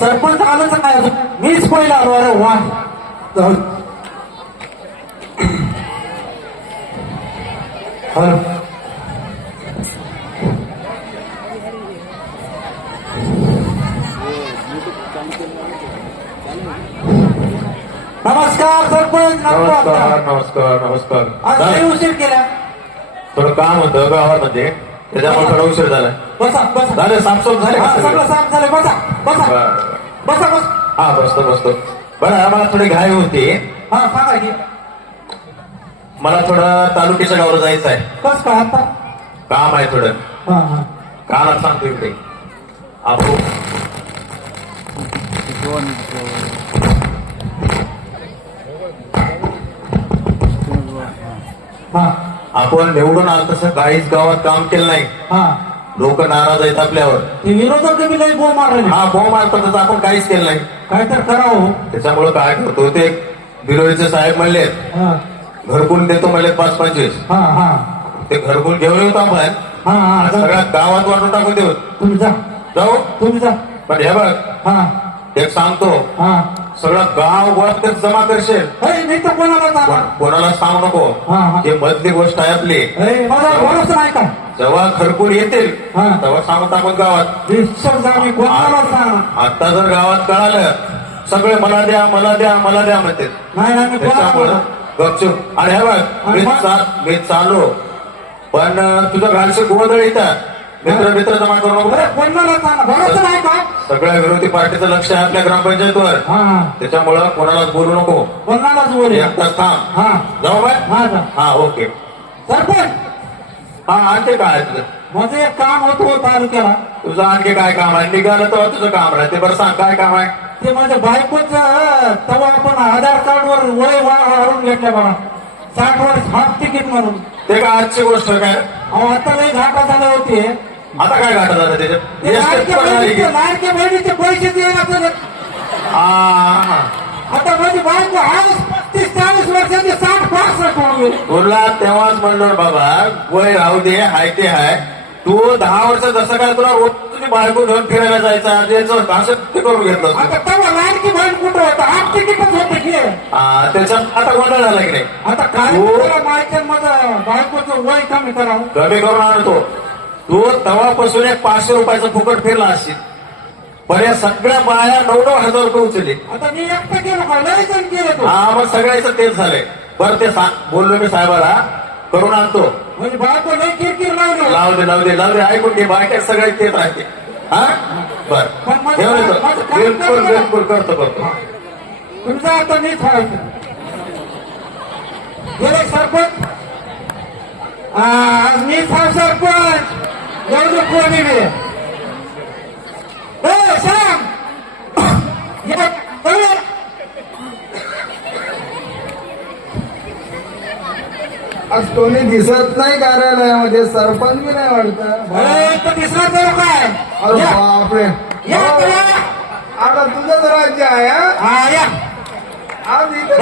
सरपंच आलंच काय अजून? मीच पहिला आलो. अरे वा. जाऊ. हॅलो नमस्कार सरपंच. नमस्कार नमस्कार. नमस्कार नमस्कार. आज उशीर केला. थोडं काम होतं गावामध्ये. त्याच्यामुळे थोडा उशीर झाला बसा बसा. झाले साफसूफ झाले हा, का सगळं? सगळे? साफ झालं बसा बसा. बरं. बसा बस. हा बसतो बसतो. बरं आम्हाला थोडी घाई होती. हा सांगा की. मला थोडं तालुक्याच्या गावाला जायचं आहे. कस काय आता? काम आहे थोडं. हा हा. कानात सांगतो इकडे. आपो. हा. आपण निवडून आलं तसं काहीच गावात काम केलं नाही. हा. लोक नाराज आहेत आपल्यावर. ते विरोधक बी लई बो मारले हा बॉम्ब मारतात तसं आपण काहीच केलं नाही. काय तर करावं त्याच्यामुळं काय करतो ते बिरोळीचे साहेब म्हणले हा. घरकुल देतो म्हणले पाच पंचवीस. हा हा. ते घरकुल घेऊन येतो आपण. हा हा. सगळ्या गावात वाटून टाकून देऊ. तुम्ही जा. जाऊ. तुम्ही जा. पण हे बघ. हा. एक सांगतो. हा. सगळं गाव गोळा जमा करशील. हे, मी तर कोणाला जाणार? कोण- कोणाला सांगू नको. हा, मधली गोष्ट आहे आपली. माझा भरोसा नाही का? जेव्हा घरकुल येतील हा. तेव्हा सांगू टाकून गावात. विश्वास जा मी कोणाला सांगणार? आता जर गावात कळालं सगळे मला द्या मला द्या मला द्या म्हणते नाही कोणाला गपचूप. आणि हे बघ मी मग? चा- मी चालू. पण अं, तुझं घालशी गोंधळ इथं. मित्र मित्र जमा करू नको नाही का सगळ्या विरोधी पार्टीचं लक्ष आहे आपल्या ग्रामपंचायतीवर. हा त्याच्यामुळं कोणालाच बोलू नको. कोणालाच बोलू एकटाच थांब. हा. जाऊ बाय हा जा. हा ओके. सरपंच. हा आणखी काय आहे तुझं? माझं एक काम होतं हो तालुक्याला. तुझं आणखी काय काम आहे? निघालं तेव्हा तुझं काम आहे ते बरं सांग काय काम आहे? ते माझ्या बायकोच तेव्हा आपण आधार कार्डवर वय वा- वाढवून घेतल्या बघा. साठ वर्ष हाफ तिकीट म्हणून. ते काय आजची गोष्ट काय? अहो आता लई घाटा झाले होते आता काय घाटा झालं त्याच्यात? पण? बहिणीचे लाडक्या बहिणीचे पैसे हा. आता माझी बायको आज पस्तीस चाळीस वर्षाची साठ पासष्ट होऊन गेली तुला तेव्हाच म्हणलो बाबा वय राहू दे हाय ते हाय. तू दहा वर्ष जसं काय तुला रोज तुझी बायको घेऊन फिरायला जायचं असं ते करून घेतलं. आता तेव्हा लाडकी बहीण कुठं होतं? हाफ तिकीटच होतं की. हा, त्याच्यात आता गोंधळ झाला की नाही? आता काय हो. माहिती आहे माझं? बायकोचं वय कमी करावं. कमी करून आणतो. तू तेव्हापासून एक पाचशे रुपयाचा फुकट फिरला असशील पण या सगळ्या बाया नऊ नऊ हजार रुपये उचलले. आता मी एकटं केलं का? लय जण केलं तो? हा मग सगळ्याचं तेच झालंय. बरं ते सांग बोललो मी साहेबाला. करून आणतो. म्हणजे बायको लय किरकिर लावली लावू दे लावू दे लावू दे. ऐकून घे बायका सगळे तेच राहते. हा? बर. पण बिलकुल. बिलकुल करतो करतो. तुमचा आता मी गेले सरपंच. मी थांब सरपंच बी ए सांग. आज कोणी दिसत नाही कार्यालयामध्ये सरपंच बी नाही वाटत ए, तो तिसरा तर काय अरे बापरे या. आता तुझंच राज्य आहे हा? हा, या. आज इथे.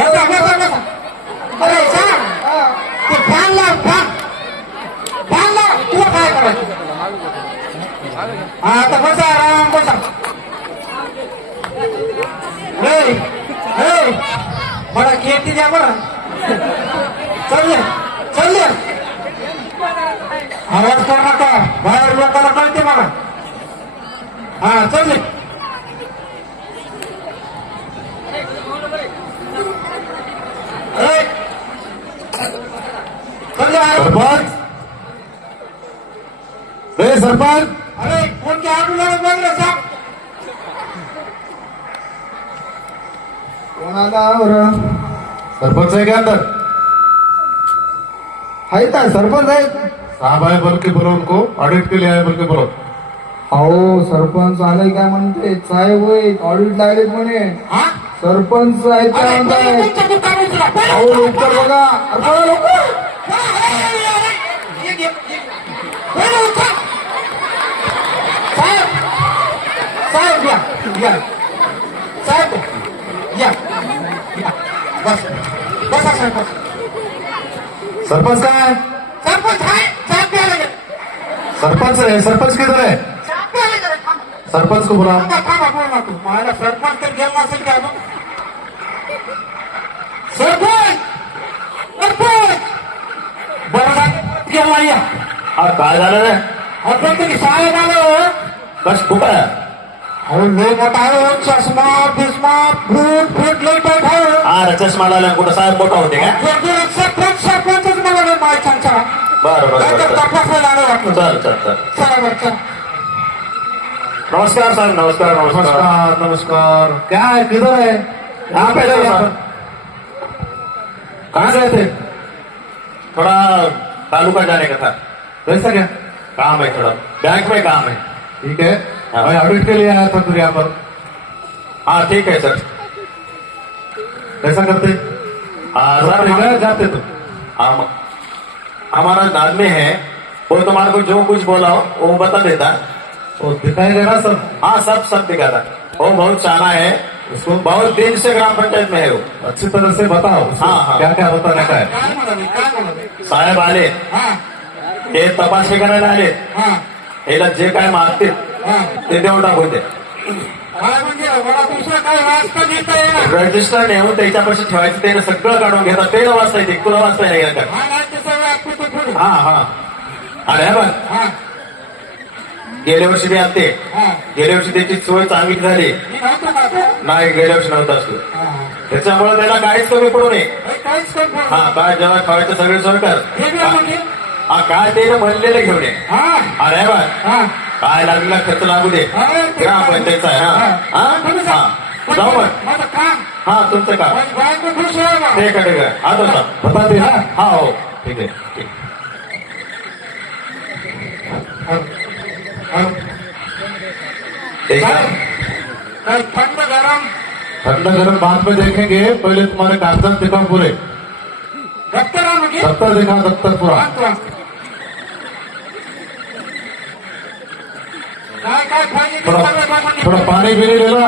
अरे सांग हा. फॅन लाव फॅन काय करायचं आता बसा आराम बसा ए, ए, द्या बरं चालले चालले आवाज करू. नका बाहेर लोकांना कळते मला हा चालले सरपंच सरपंच अरे कोणत्या आडूला बघलं सांग कोणाला बरं सरपंच आहे का अंदर आहेत का सरपंच आहेत साहब आहे बोल के बोलो उनको ऑडिट के लिए आए बोल के बोलो अहो सरपंच आलंय काय म्हणते साहेब होय ऑडिट लागलेत म्हणे हा सरपंच आहेत काय म्हणताय अहो लवकर बघा अरे बघा लवकर साहेब साहेब या या साहेब या या. बस बसा साहेब बस सरपंच काय सरपंच आहे साहेब प्यायला गेले सरपंच आहे सरपंच किधर आहे साहेब प्यायला गेले थांबा. सरपंच को बोला थांबा थांबा बोल ना तू मला सरपंच तर गेला असेल का अजून? सरपंच सरपंच बरं झालं गेला या हा काय झालं रे आपण तरी शाळेत आलो कस कुठं चष्मा आहे हो. हा लावला कुठं साहेब मोठा होते का? बरं बरं चल चल चल. नमस्कार साहब नमस्कार नमस्कार. नमस्कार नमस्कार. क्या है किधर है यहाँ पे तो सर कहाँ गए थे थोड़ा तालुका जाने का था कैसा क्या काम है थोड़ा. बैंक में काम है ठीक है हाँ। लिए आया था फिर यहाँ पर। हाँ ठीक है सर कैसा करते हाँ। सर सर जाते तो। हम हमारा आदमी है वो तुम्हारे को जो कुछ बोला हो वो बता देता। वो दिखाई दे रहा सब? हाँ सब सब दिखाता वो बहुत चाना है। उसको बहुत दिन से ग्राम पंचायत में है वो। अच्छी तरह से बताओ। हाँ, हाँ। क्या क्या बताने का है? साहेब आले हा। ते तपासणी करायला आले। हा। जे काय मागतील हा ते देऊन टाकून दे. काय मला दुसरं काय वाचता घेता येणार रजिस्टर नेऊन त्याच्यापाशी ठेवायचं त्यानं सगळं काढून घेतात. ते वाचता येते तुला वाचता हा नाही हा हा. हे बघ. हा गेल्या वर्षी आलते. हा गेल्या वर्षी त्याची सोय चांगली झाली. मी आता? नाही गेल्या वर्षी नव्हता असतो. त्याच्यामुळे त्याला काहीच कमी पडू नये. हे. हा काय जेव्हा खावायचं सगळे सोय कर. हे काय ते म्हणलेलं घेऊन ये. अरे बघ. काय लागलेला खर्च लागू दे. ते ग्रामपंचायतचा आहे हा. हा. हा. जाऊ मग. हा तुमचं काम. खुश आहे. ठीक आता हा हो. ठीक आहे ठीक. गरम. ठंडा गर्म बाद में देखेंगे. पहले तुम्हारे कागजात दिखाओ पूरे. म्हणजे दफ्तर दिखाओ दफ्तर पूरा वाच, वाच. काय काय पाहिजे ते थोड़ा थोड़ा पानी पीने नहीं लेना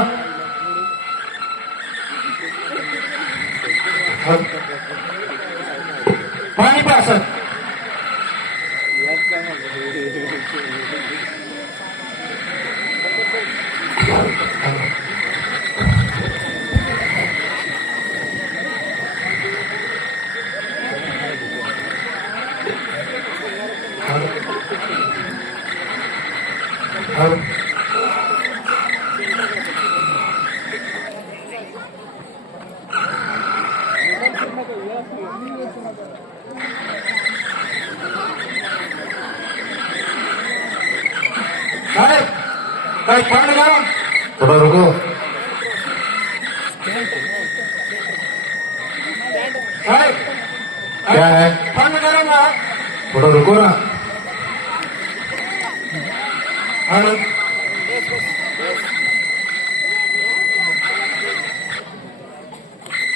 पाणी प्या सर साहेब काय थंड गरम थोड़ा रुको साहेब क्या है थंड गरम आहे थोड़ा रुको ना आणि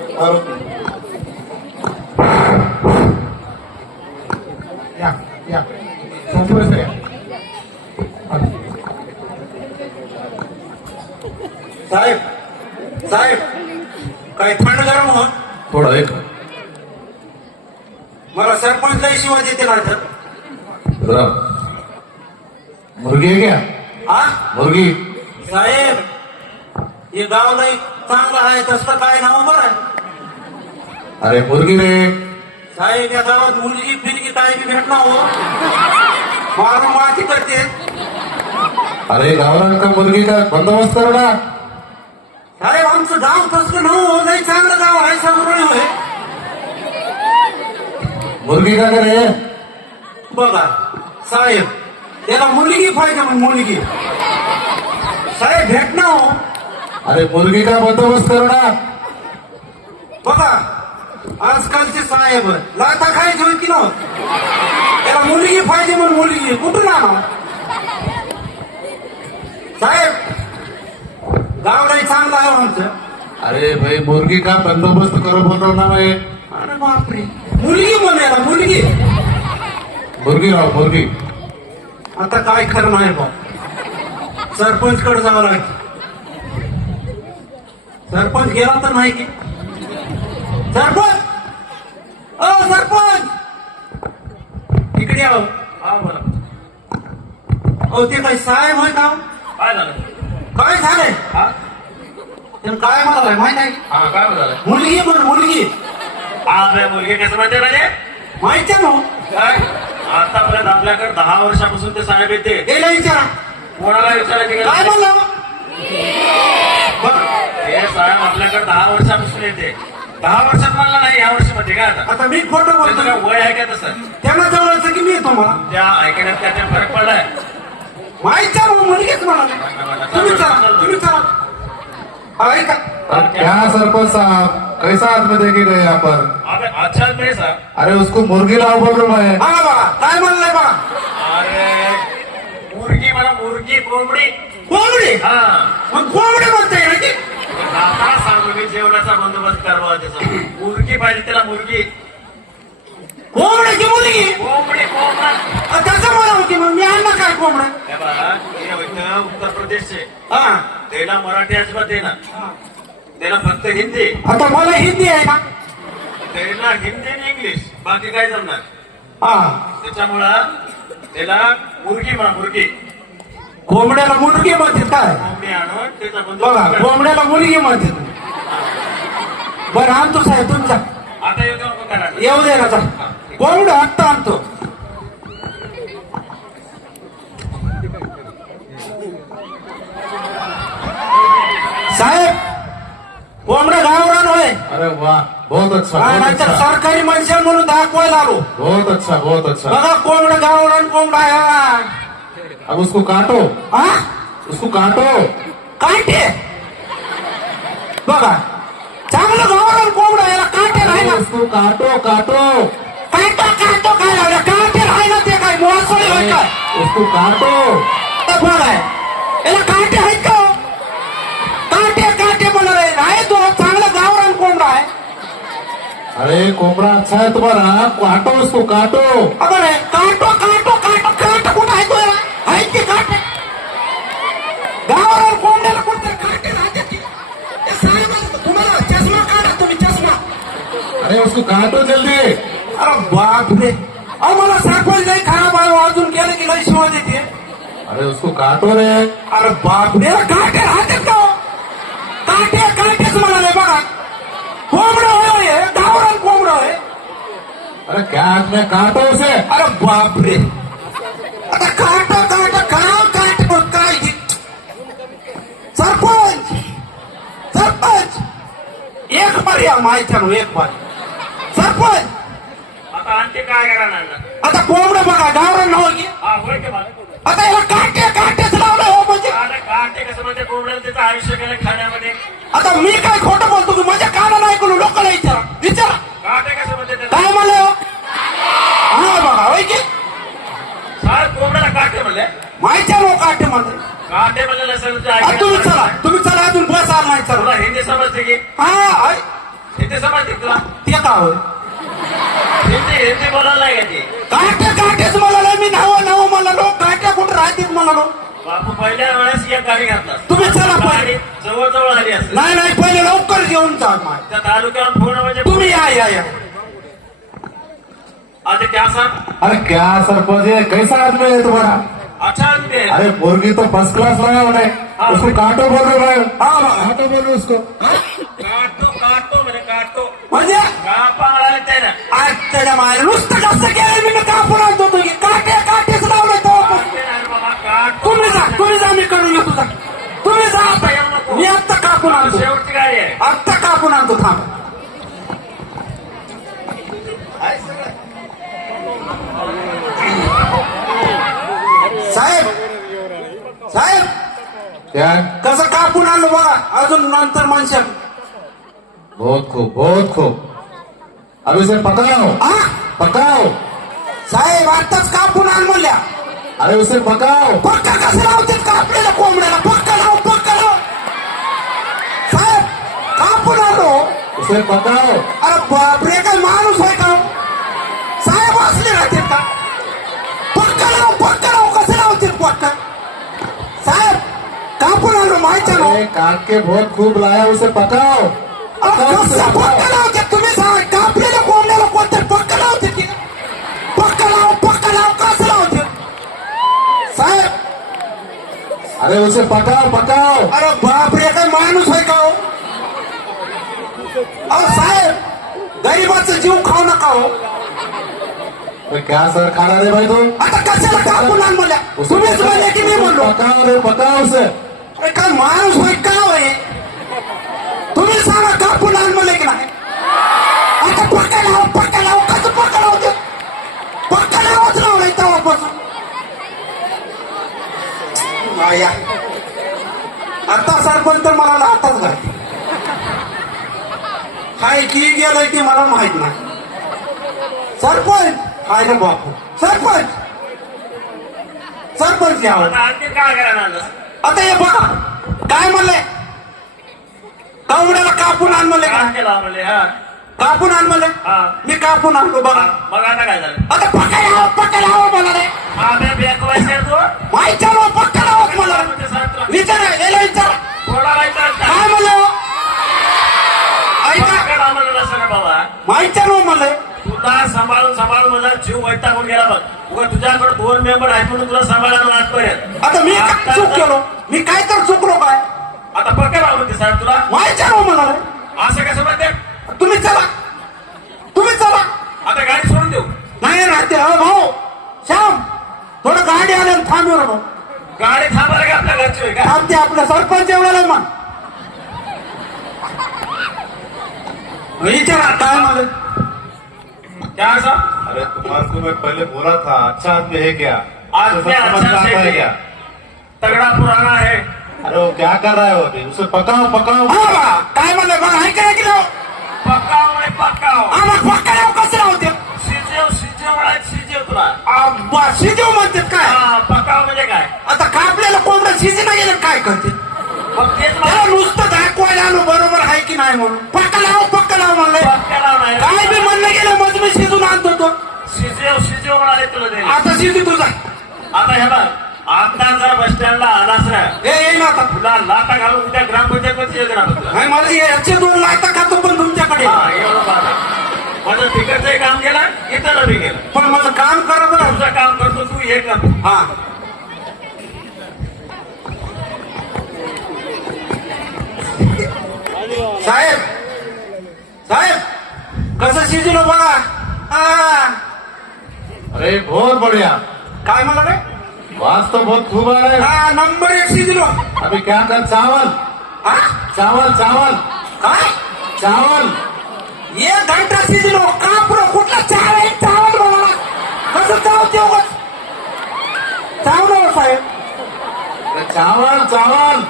हॅलो हॅलो या या संपूर्ण या साहेब साहेब काही थंड गरम हो थोड़ा एक मला सरपंच शिवाय देते ना जरा मुर्गी है क्या हा मुर्गी साहेब हे गाव लय चांगलं आहे तसं काय नाव बरं आहे अरे मुर्गी रे साहेब या गावात मुलगी फिरगी बी भेटणार हो. मारून माती करते. अरे गावरान का मुर्गी का बंदोबस्त करो ना. साहेब आमचं गाव तसं नव लय चांगलं गाव आहे सगळं होय. मुर्गी का करे? बघा साहेब त्याला मुलगी पाहिजे मग मुलगी. साहेब भेटणार हो. अरे मुर्गी का बंदोबस्त करो ना? बघा आजकालचे साहेब लाथा खायची होती ना त्याला मुलगी पाहिजे म्हणून मुलगी. कुठून आणा? साहेब गावडाई चांगला आहे आमचं. अरे भाई मुर्गी का बंदोबस्त करो हूं ना मैं अरे बापरे. मुलगी म्हणूया मुलगी. मुर्गी राव मुर्गी आता काय खरं नाही बा? सरपंच कडे जावं लागेल. सरपंच गेला तर नाही की? सरपंच! अ सरपंच! इकडे यावं हा बोला. अहो ते काही साहेब आहे का काय झालं? काय झालंय? हा? त्यानं काय म्हणालाय माहीत आहे? हा काय झालं मुलगी म्हण मुलगी. अरे मुलगी कसं माहिती म्हणजे माहिती आहे ना काय? आतापर्यंत आपल्याकडे दहा वर्षापासून ते साहेब येते गेल्या विचारा. कोणाला विचारायची काय. म्हणलं? हे साहेब आपल्याकडे दहा वर्षापासून येते. दहा वर्षात म्हणला नाही या वर्षामध्ये काय आता? आता मी खोटं त्याचं काय बोलतो वय आहे का तसं? त्यांना जवळचं की मी येतो मला त्या ऐकण्यात त्याच्या फरक पडलाय? माहिती आहे मुलगीच म्हणाले तुम्ही चला तुम्ही चला. हा, ऐका. अब क्या सरपंच साहब कैसा आदमी देखे गए यहाँ पर अबे अच्छा नाही सर अरे उसको मुर्गी लाओ बोल रहा हूं. मैं बघा बघा काय म्हणलंय बघा अरे मुर्गी म्हणा मुर्गी कोंबडी. कोंबडी? हा. मग कोंबडी म्हणते ना की? आता सांगू मी जेवणाचा बंदोबस्त करावा मुर्गी पाहिजे त्याला मुर्गी कोंबड्याची मुलगी? कोंबडी कोंबडा. त्याचं म्हणावं की मग. मी आणलं काय कोंबड? हे बघा, हे होतं उत्तर प्रदेशचे. हा. त्याला मराठी अजिबात ना त्याला फक्त हिंदी. आता मला हिंदी आहे ना त्याला हिंदी आणि इंग्लिश. बाकी काय जमणार? हा. त्याच्यामुळं त्याला मुर्गी म्हणा मुर्गी कोंबड्याला मुलगी म्हणते काय? कोंबडी आणून त्याचा बघा बंदोबस्त करा. कोंबड्याला मुलगी म्हणते. बरं आणतो साहेब तुमचा. येऊ दे ना. कोंबडं आत्ता आणतो साहेब कोंबडं गावरान होय अरे वाह बहुत अच्छा नाहीतर सरकारी मनुष्य म्हणून दाखवायला आलो बहुत अच्छा बहुत अच्छा बघा कोंबडं गावरान कोंबडा हा. अब उसको काटो हा उसको काटो कांटे बघा चांगलं गावरान कोंबडं याला कांटे नाही उसको काटो काटो कांटा कांटो काय लावलं कांटे नाही ना ते काय मोसळी होय काय उसको काटो तर बघ आहे याला कांटे आहेत का हो? कांटे कांटे म्हणाले नाही तो चांगला गावरान कोंबडा आहे अरे कोबरा अच्छा है तुम्हारा काटो उसको काटो अगर आहे कांटो कांटो कांटो कांट कुठं आहे तो आहे कांटे गावरान कोंबड्याला अरे उसको काटो जल्दी। अरे बाप रे। अहो मला सरपंच नाही खराब आहे अजून केलं की नाही शिवा देते अरे उसको काटो रे। अरे बाप रे काटे राहतात का हो? काटे काटेच म्हणाले बघा कोंबडं होय हे, गावरान कोंबडं होय अरे क्या आदमी काटो उसे? अरे बाप रे। आता काट काट काय काट काय हे? सरपंच सरपंच। एक बार या माहिती एक बार। सरपंच आता आणखी काय करणार आता कोंबडं बघा गावरान नव्ह की हा आता याला काटे काटेच लावलं हो म्हणजे. काटे कसं म्हणजे कोंबड्याला त्याचं आयुष्य गेलं खाण्यामध्ये आता मी काय खोटं बोलतो की माझ्या कानाला ऐकून लोकांना विचारा. विचारा. काटे कसं म्हणजे काय म्हणले हो? हा बघा होय की? सार कोंबड्याला काटे म्हणले? माहिती आहे लोक काटे म्हणते काटे म्हणले नसेल तुम्ही चला तुम्ही चला अजून बस आला नाही तुला चला हिंदी समजते की? हा हिंदी समजते तुला? ते का होय. हिंदी हिंदी बोलायला नाही का ती काटे काटेच म्हणाले मी नाव नाव मला लोक काट्या कुठं राहतील लोक बापू पहिल्या वेळेस एक गाडी घातला. तुम्ही चला पहिले. जवळ जवळ आली असेल. नाही नाही पहिले लवकर घेऊन जा माय. त्या तालुक्यावर फोन म्हणजे तुम्ही या या या. आता क्या सांग अरे क्या सरपंच ये कैसा आदमी है तुम्हारा अच्छा आदमी है अरे मुर्गी तो फर्स्ट क्लास लगा उन्हें. उसको काटो बोल रहे भाई. हा. काटो बोल रहे उसको. काटो. म्हणजे? कापा मिळाले ते ना आज त्याच्या मायला नुसतं जास्त केलं मी कापून आणतो तुम्ही काटे काटेच लावले तो तुम्ही जा तुम्ही जा मी करून येतो जा. तुम्ही जा आता. मी आत्ता कापून आणतो. आत्ता कापून आणतो थांब. साहेब साहेब. कसं कापून आणलं बघा. अजून नंतर माणसं बहुत खूप बहुत खूप अभी उसे पकाओ हा पकाओ साहेब आताच कापून आण म्हणल्या अरे उसे पकाओ पक्का कसं लावतात का आपल्याला कोंबड्याला पक्का लाव पक्का लाव साहेब कापून आलो उसे पकाओ अरे बापरे काय माणूस आहे का साहेब असले राहतील का पक्का लाव पक्का लाव कसं लावतील पक्का। साहेब कापून आलो माहिती ना? अरे काट के बहुत खूप लाया उसे कसं पक्का लावते तुम्ही सांगा कापलेल्या कोंबड्याला कोणतं पक्का लावते की पक्का लाव पक्का लाव कसं लावते साहेब अरे उसे पकाओ पकाओ। अरे बापरे काय माणूस आहे का हो? अहो साहेब गरीबाचा जीव खाऊ नका हो. तो क्या सर खाना रे भाई तुम आता कशाला कापून आण म्हणल्या तुम्हीच म्हणले की मी म्हणलो. पकाओ रे पकाओ उसे. अरे काय माणूस होय का होय की गेलाय ते मला माहीत नाही. सरपंच? हाय रे बापू. सरपंच? सरपंच यावं. आता हे बघा. काय म्हणले? कावड्याला कापून आण म्हणले का हा. कापून आण म्हणले हा. मी कापून आणलो बघा. मग आता काय झालं. आता पक्का लावा पक्का लावा मला रे. माहिती पक्का लावा मला रे. विचारा विचारा थोडा व्हायचा काय म्हणले हो? ऐका म्हणलं नसतं ना चालू म्हणले तुला सांभाळून सांभाळून माझा जीव वैतागून गेला बघ. उगा तुझ्याकडे दोन मेंबर आहेत म्हणून तुला सांभाळायला आजपर्यंत आता मी काय चूक केलो? मी काय तर चुकलो काय? आता पक्का लावून ते साहेब तुला. माहिती चालू म्हणा रे. असं कसं म्हणते? तुम्ही चला. तुम्ही चला. आता गाडी सोडून देऊ. नाही राहते हो भाऊ. श्याम थोडं गाडी आले थांबू रे भाऊ. गाडी थांबायला का आपल्या घरची होय का? थांबते आपलं सरपंच एवढ्याला मग विचारा काय मला क्या ऐसा अरे तुम्हारे को मैं पहले बोला था अच्छा आदमी है क्या? आज तो अच्छा है से क्या? तगड़ा पुराना है। अरे वो क्या कर रहा है वो अभी? उसे पकाओ पकाओ। हा काय म्हणलं बघा ऐका की राव पक्काव नाही पक्काव आम्हाला राव कसं राहते शिजेव शिजेव शिजेव तुला। शिजव म्हणतात काय? हा पक्काव म्हणजे काय? आता कापलेलं कोंबडं शिजना गेलं काय करते? मग तेच त्याला मला नुसतं दाखवायला आलो बरोबर आहे की नाही म्हणून? पक्का लाव पक्का लाव म्हणलंय नाही. काय बी म्हणलं गेलं मग मी शिजून आणतो तो. शिजेव शिजेव म्हणाले तुला ते आता शिजू तुझा आता हे बघ आता जर बस स्टँडला आलास ना हे येईन आता. तुला लाटा घालून उद्या ग्रामपंचायत मध्ये तुला. नाही मला याचे दोन लाटा खातो पण तुमच्याकडे. हा एवढं माझं तिकडचंही काम केलं इथं बी केलं. पण माझं काम करा बरं. तुझं काम करतो तू हे कर. हा. साहेब साहेब कसं शिजलो बघा. अरे बहुत बढ़िया. काय मला रे? वास तो बहुत खूब आ रहा है हा नंबर एक शिजलो अभी क्या कर चावल? हा? चावल चावल. काय? चावल. एक घंटा शिजलो कापरो कुठला चावल चावल मला कसं चावते उगाच? चावलं हो साहेब. चावल चावल.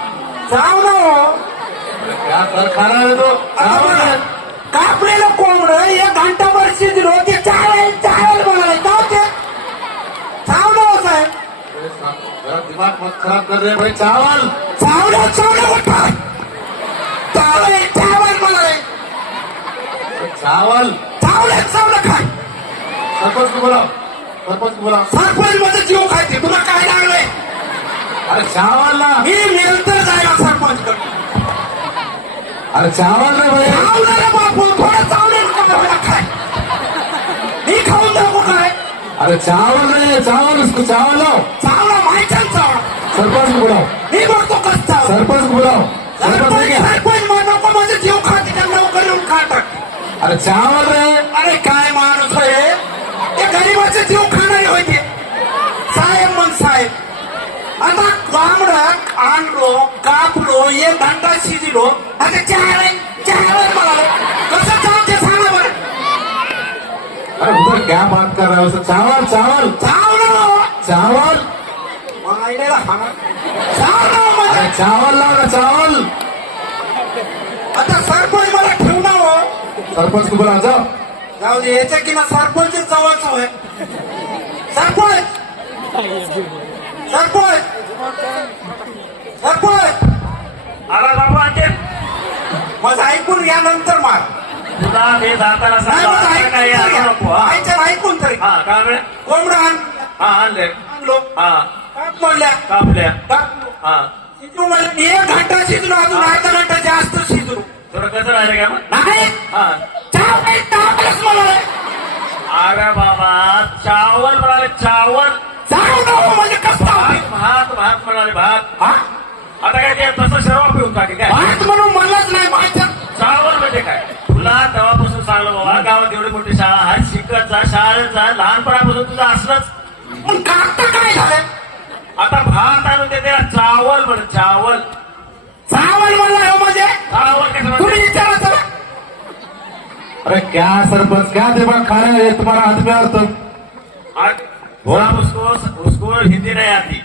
चावलं हो. है तो कापलेलं कोंबड एक घंटाभर शिजलो ते चावल चावल म्हणाले. चावते चावलं हो साहेब. दिमाग मत खराब कर रहे भाई चावल चावलं चावलं उठा. चावल चावल म्हणाले. चावल. चावलं चावलं काय सरपंच को बुलाओ सरपंच को बुलाओ सरपंच मध्ये जीव खायचे. तुला काय लागलंय? अरे चावल ना मी मेलतर जायला सरपंच कडे अरे चावल रे भाई चावलं रे बापू थोडं चावलं काय मी खाऊन दाखवू काय? अरे चावल रे चावल उसको चावल लाओ चावला माहिती चावला? सरपंच बुलाओ मी बघतो कसं चावलं? सरपंच बुलाओ सरपंच नको माझं जीव खाते का? लवकर येऊन खा टाक. अरे चावल रे. अरे काय माणूस आहे? ते गरीबाचे जीव खाणारे होते साहेब म्हण साहेब आता कांबड आणलो कापलो एक घंटा शिजलो आता चार चार मला कसं चावते सांगा बरं. अरे उधर क्या बात कर रहा है उसे चावल चावल. चावलं चावल. मायलेला हाणा चावलं म्हणजे अरे चावल लाओ ना चावल. आता सरपंच मला ठेवणार हो. सरपंच तुम्हाला जा जाऊ दे याच्या की ना सरपंच जवळच होय. सरपंच. सरपंच. आला बाबू आणते. मग ऐकून घ्या नंतर मार. तुला मी जाताना नाही सांगा. काही ऐकून आणू घ्या. नको हा. ऐकून ऐकून तरी हा काय म्हणे कोंबडा आण. हा आणले. आणलो हा. काप म्हणल्या कापल्या. कापलो. हा. शिजू म्हणलं एक घंटा शिजलो अजून अर्धा घंटा जास्त शिजलो थोडं कसं राहिलं मग? नाही. हा. चाव नाही मला. अरे बाबा चावल म्हणाले चावल. जाऊ नको म्हणजे कसं भात भात भात म्हणाले भात. हा? आता काय ते तसं सर्व पिऊन टाके काय? भात म्हणून मलाच नाही माहिती चावल म्हणजे काय? तुला तेव्हापासून सांगलं बाबा गावात एवढी मोठी शाळा आहे शिकत जा शाळेत जा लहानपणापासून तुझं असलंच. मग कापता काय झालं? आता भात आणून देते चावल म्हण चावल. चावल म्हणला हो म्हणजे? चावल कसं तुम्ही म्हणते? विचारा चला अरे क्या सरपंच क्या दिमाग खा रहे हैं तुम्हारा आदमी और तुम आज- साहब, उसको उसको हिंदी नहीं आती.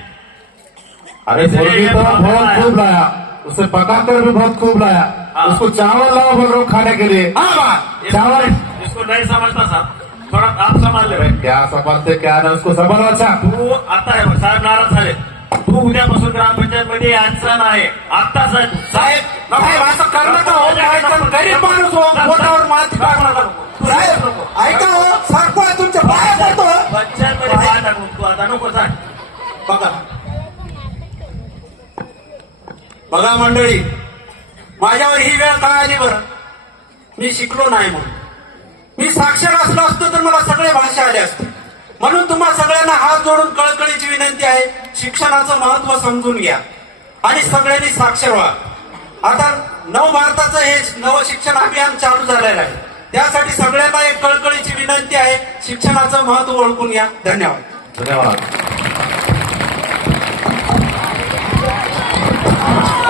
अरे मुर्गी तो बहुत। खूब लाया. उसे पकाकर भी बहुत खूब लाया. हाँ। उसको चावल लाओ बोल रहा हूँ खाने के लिए. हा चावल. इसको नहीं समझता साहब. थोड़ा आप संभाल ले क्या समझते क्या नहीं उसको समझ अच्छा. तू आता आहे बघ, साहेब नाराज झाले. तू उद्यापासून ग्रामपंचायत मध्ये यायचा नाही आत्ताच आहे. तू. साहेब साहेब असं करणं हो गरीब माणूस बघा मंडळी माझ्यावर ही वेळ का आली बरं? मी शिकलो नाही म्हणून. मी साक्षर असलो असतो तर मला सगळे भाषा आले असते. म्हणून तुम्हा सगळ्यांना हात जोडून कळकळीची विनंती आहे शिक्षणाचं महत्त्व समजून घ्या आणि सगळ्यांनी साक्षर व्हा. आता नव भारताचं हे नव शिक्षण अभियान चालू झालेलं आहे. त्यासाठी सगळ्यांना एक कळकळीची विनंती आहे शिक्षणाचं महत्त्व ओळखून घ्या. धन्यवाद. धन्यवाद.